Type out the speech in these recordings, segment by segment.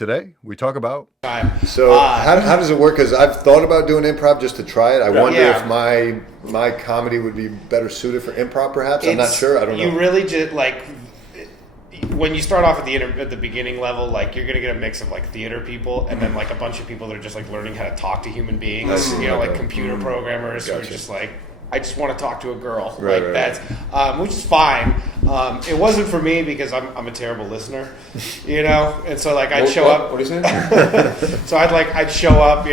Today we talk about. So how does it work? Because I've thought about doing improv just to try it. I wonder if my comedy would be better suited for improv. Perhaps I'm not sure. I don't know. You really just like when you start off at the beginning level, like you're gonna get a mix of like theater people and then like a bunch of people that are just like learning how to talk to human beings. Like computer programmers who are just like, I just want to talk to a girl. That's which is fine. It wasn't for me because I'm a terrible listener, and so like I'd show up. What are you saying? So I'd show up,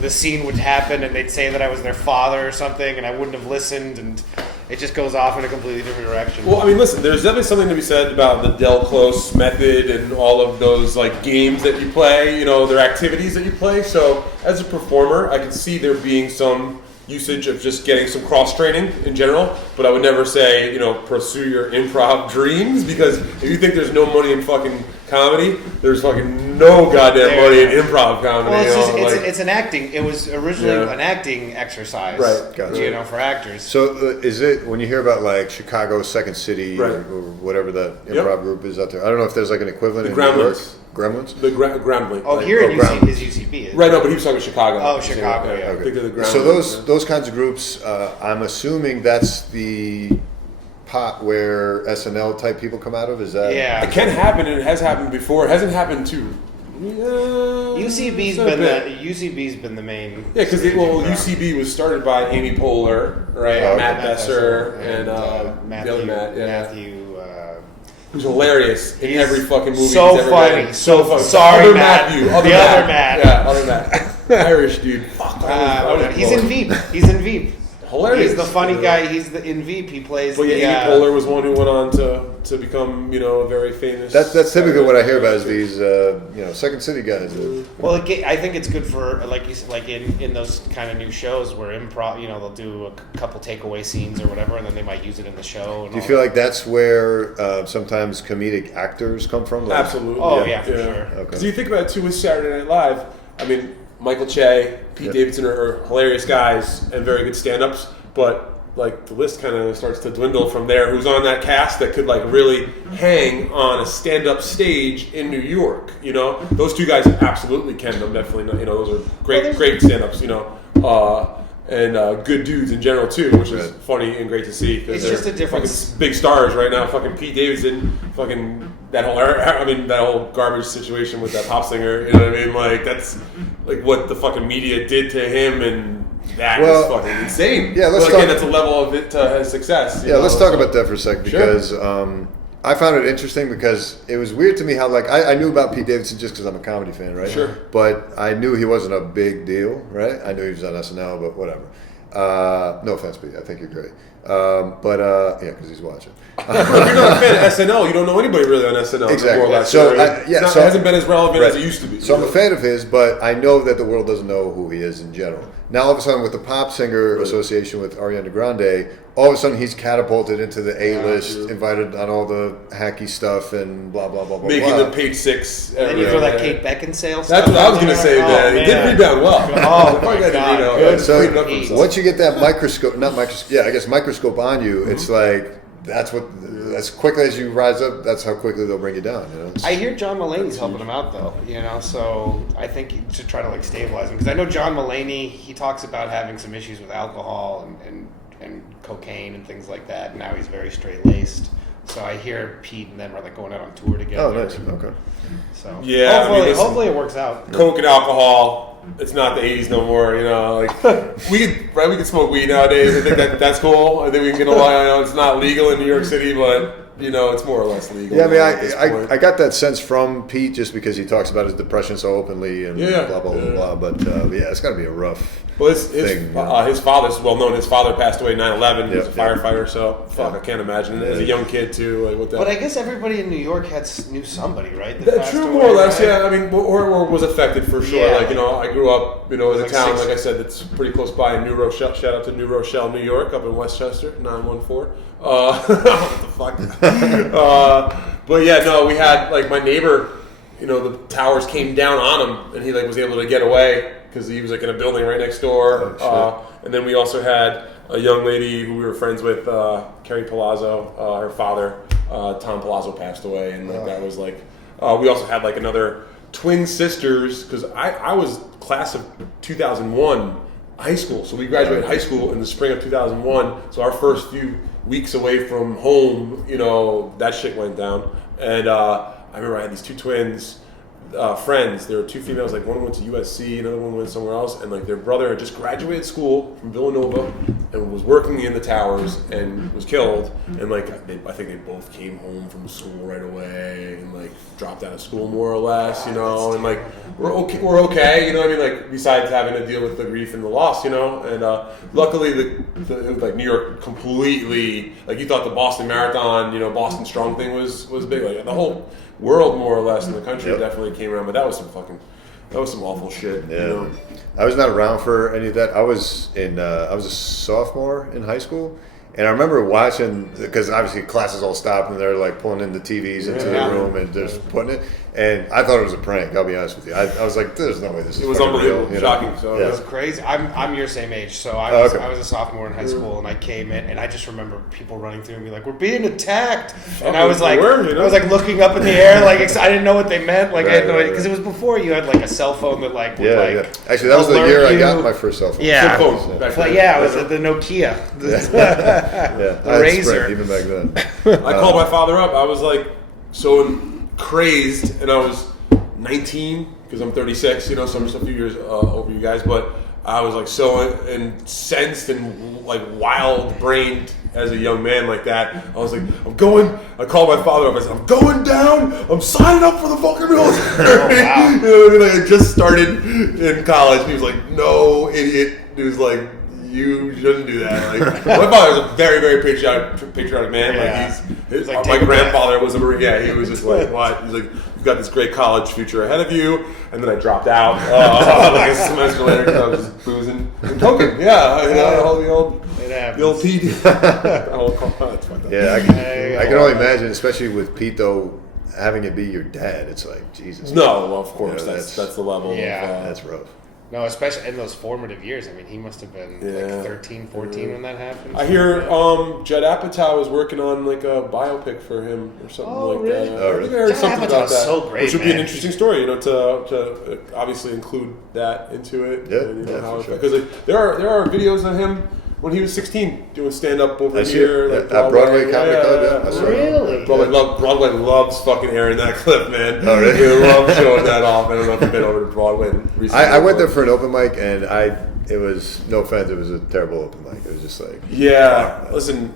the scene would happen and they'd say that I was their father or something and I wouldn't have listened and it just goes off in a completely different direction. Well, I mean, listen, there's definitely something to be said about the Del Close method and all of those like games that you play, their activities that you play. So as a performer, I can see there being some usage of just getting some cross training in general, but I would never say, pursue your improv dreams, because if you think there's no money in fucking comedy, there's fucking no goddamn money in improv comedy. Well, it's an acting. It was originally an acting exercise, right? Gotcha. For actors. So is it when you hear about like Chicago, Second City, or whatever the improv group is out there? I don't know if there's like an equivalent in New York. Gremlins? The Grambling. Oh, here in UC is UCB. Right, no, but he was talking Chicago. Oh, Chicago, yeah. Okay. So those kinds of groups, I'm assuming that's the pot where SNL type people come out of? Is that? Yeah. It can happen, and it has happened before. It hasn't happened to... UCB's been the main. Yeah, because UCB was started by Amy Poehler, right? Matt Besser, and Matthew. Matthew. Who's hilarious in every fucking movie. So funny. So funny. Sorry, other Matt. Matthew. Other Matt. Yeah, other Matt. Irish dude. He's in Veep. He's in Veep. Hilarious. He's the funny guy. He's in Veep. He plays. But Amy Poehler was one who went on to become, a very famous. That's typically what I hear about is these, Second City guys. Well, I think it's good for like in those kind of new shows where improv, they'll do a couple takeaway scenes or whatever, and then they might use it in the show. Do you feel like that's where sometimes comedic actors come from? Like, absolutely. Oh yeah, for sure. Because you think about it too with Saturday Night Live. I mean, Michael Che, Pete Davidson are hilarious guys and very good stand-ups, but like the list kind of starts to dwindle from there. Who's on that cast that could like really hang on a stand-up stage in New York? Those two guys absolutely can. I'm definitely not. Those are great stand-ups. And good dudes in general too, which is funny and great to see. It's just a difference. Big stars right now. Fucking Pete Davidson. Fucking that whole garbage situation with that pop singer. You know what I mean? Like that's like what the fucking media did to him, and that is fucking insane. Yeah, let's talk. Again, that's a level of it success. Let's talk about that for a second because I found it interesting because it was weird to me how like I knew about Pete Davidson just because I'm a comedy fan, right? Sure. But I knew he wasn't a big deal, right? I knew he was on SNL, but whatever. No offense, Pete. I think you're great. Because he's watching. If you're not a fan of SNL, you don't know anybody really on SNL. Exactly. More or less, so it hasn't been as relevant as it used to be. So I'm a fan of his, but I know that the world doesn't know who he is in general. Now, all of a sudden, with the pop singer association with Ariana Grande, all of a sudden he's catapulted into the A-list, invited on all the hacky stuff and blah, blah, blah, blah, making the Page Six. And you throw that Kate Beckinsale stuff. That's what I was going to say, man. He did rebound well. Oh, my God. So once you get that microscope on you, it's like, that's what, as quickly as you rise up, that's how quickly they'll bring you down. I hear John Mulaney's helping him out though, so I think to try to like stabilize him, because I know John Mulaney, he talks about having some issues with alcohol and cocaine and things like that, and now he's very straight-laced. So I hear Pete and them are like going out on tour together. Oh, nice. Okay. So hopefully it works out. Coke and alcohol. It's not the 80s no more, like we could smoke weed nowadays. I think that's cool. I think we can get along. I know it's not legal in New York City, but it's more or less legal. Yeah, I mean, I got that sense from Pete just because he talks about his depression so openly and blah, blah, blah, blah. But it's got to be a rough thing. His father's well known. His father passed away 9/11. He was a firefighter, so I can't imagine. As a young kid, too. Like, what that. But I guess everybody in New York knew somebody, right? That's true, more or less, right? Yeah. I mean, or was affected for sure. Yeah. Like, I grew up, in a town, like I said, that's pretty close by in New Rochelle. Shout out to New Rochelle, New York, up in Westchester, 914. What the fuck? But yeah, no, we had like my neighbor. The towers came down on him, and he like was able to get away because he was like in a building right next door. And then we also had a young lady who we were friends with, Carrie Palazzo. Her father, Tom Palazzo, passed away, and like that was like. We also had like another twin sisters, because I was class of 2001 high school. So we graduated high school in the spring of 2001. So our first few weeks away from home, you know, that shit went down. And I remember I had these two twins, friends. There were two females, like one went to USC, another one went somewhere else, and like their brother had just graduated school from Villanova and was working in the towers and was killed. And like I think they both came home from school right away and like dropped out of school more or less, you know. And like we're okay, you know what I mean? Like besides having to deal with the grief and the loss, you know. And luckily like New York completely, like you thought the Boston Marathon, you know, Boston Strong thing was big, like the whole world more or less in the country definitely came around, but that was some awful shit. Yeah, you know? I was not around for any of that. I was a sophomore in high school, and I remember watching, because obviously classes all stopped and they're like pulling in the TVs into the room and just putting it. And I thought it was a prank. I'll be honest with you. I was like, "There's no way this is." It was fucking unbelievable, real, you know? shocking. So Yeah. It's crazy. I'm your same age, so I was a sophomore in high school, and I came in, and I just remember people running through and be like, "We're being attacked," and I was like, I was like looking up in the air, like I didn't know what they meant, like I had no idea, because it was before you had like a cell phone that like would like Actually, that was the alert year I you. got my first cell phone. Yeah. Flip phone back then. Yeah, it was the Nokia, Yeah, the I had Razor. Sprint even back then. I called my father up. I was like so crazed, and I was 19 because I'm 36. You know, so I'm just a few years over you guys, but I was like so incensed and like wild-brained as a young man like that. I was like, I called my father up. I said, I'm going down. I'm signing up for the fucking military. Oh, wow. You know what I mean? Like, I just started in college. And he was like, no, idiot. He was like, you shouldn't do that. Like, my father was a very, very patriotic man. Yeah. Like, like, my take a grandfather was a Marine. Yeah, he was just like, what? He's like, you've got this great college future ahead of you. And then I dropped out like a semester later because I was just boozing and coking. Yeah, you know, the old TD. Yeah, I can only imagine, especially with Pete though, having it be your dad. It's like Jesus. No, well, of course, You know, that's the level. Yeah. That's rough. No, especially in those formative years. I mean, he must have been like 13, 14 when that happened. I hear Judd Apatow is working on like a biopic for him or something like really? that. Oh, I really? think I heard Judd something about Apatow's that, so great, which would be an man. interesting story, you know, to obviously include that into it. Yeah, and, you know, yeah, how for sure. because like, there are videos of him when he was 16 doing stand up over I see here, it. like At Broadway Comedy Club, yeah. I saw it. Really? Broadway loves fucking airing that clip, man. Oh, really? They love showing that off. I don't know if you've been over to Broadway recently. I went there for an open mic, and it was, no offense, it was a terrible open mic. It was just like, Yeah, listen,